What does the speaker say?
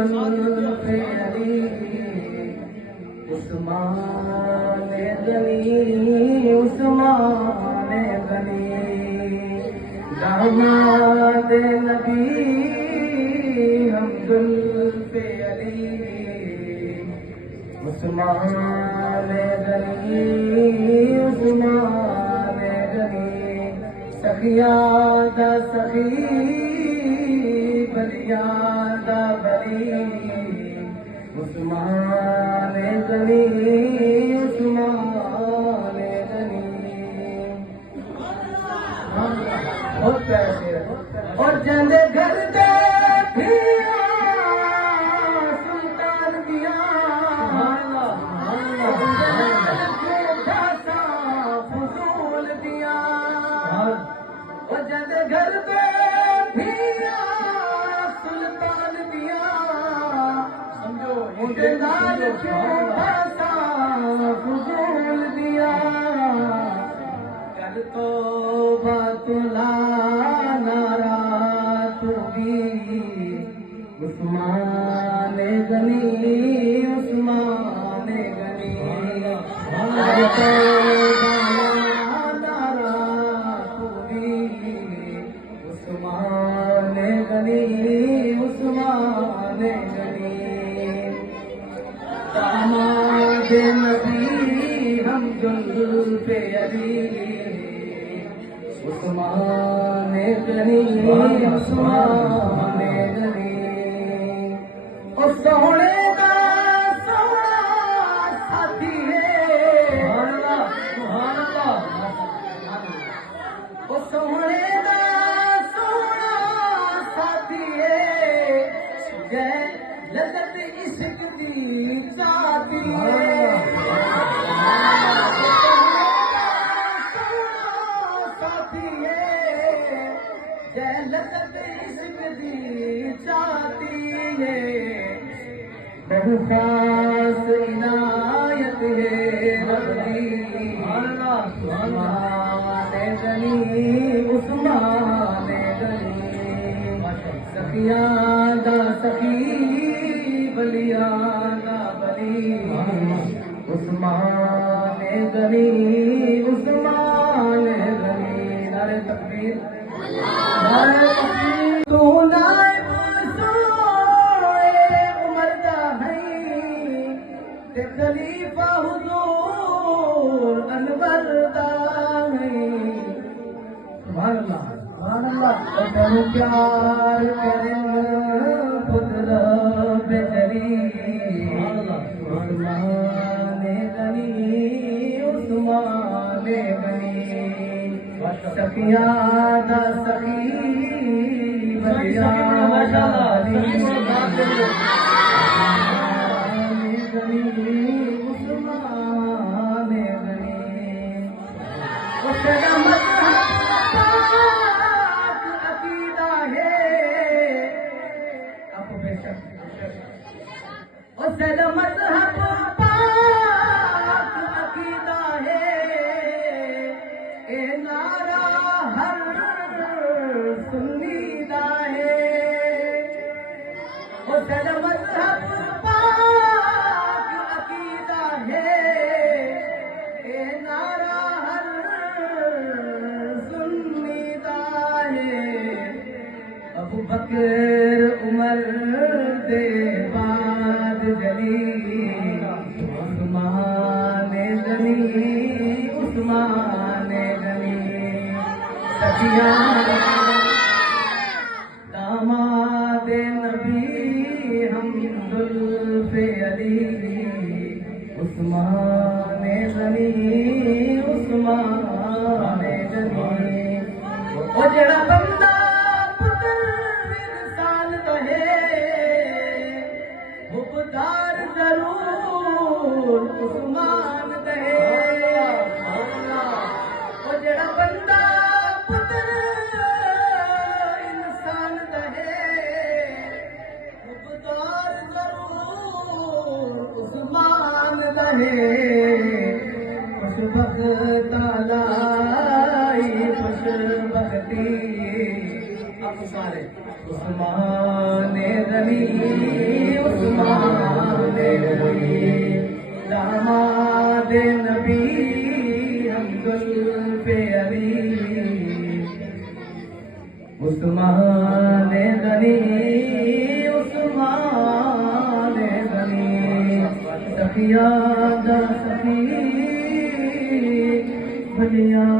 زلف علی عثمان غنی عثمان غنی داماد نبی ہم زلف علی عثمان غنی عثمان غنی سخیاں دا سخی بلیاں دا بلی عثمان غنی عثمان غنی بہت پیارا شعر ہے اور جند گھر دے دھیا سلطان دیا فضول دیا اور جند گھر دے دھیا سلطان دیا سمجھو لال چھوٹا فضول دیا کل تو باتلا نارا تو بھی عثمان غنی عثمان غنی کل تو نارا تو بھی عثمان غنی عثمان غنی داماد نبی ہم زلف علی عثمان غنی عثمان غنی اور سونے کا سونا ساتھی ہے اور سونے کا سونا ساتھی ہے جے لذت عشق دی چاہتی ہے لذت عشق دی چاہتی ہے بہو خاص عنایت ہے رب دی عثمان غنی عثمان غنی سخیاں دا سخی بلیاں دا بلی عثمان غنی عثمان غنی نعرہ تکبیر تو نائب سوئے عمر دا ہے تے خلیفہ حضور انور دا ہے سبحان اللہ اور تینو پیار کرن خود رب جلی عثمان غنی عثمان غنی سخیاں دا سخی بلیاں دا بلی غنی عثمان غنی اس کا مذہب پاک عقیدہ ہے اب بے شک اس کا مذہب پاک عقیدہ ہے اے نعرہ ہر سنی دا ہے اس کا مذہب پاک عقیدہ ہے اے نعرہ ہر سنی دا ہے ابو بکر عمر دے بعد جلی عثمان غنی عثمان غنی سخیاں داماد نبی ہم زلف علی عثمان غنی عثمان غنی او جڑا بندہ پتر انسان کہے حقدار ضرور عثمان کہے او جڑا بندہ پتر انسان کہے حقدار ضرور عثمان کہے خوش بخت لائی خوش بختی اب سارے عثمان غنی عثمان غنی عثمان غنی سخیا دا سخی بھلیا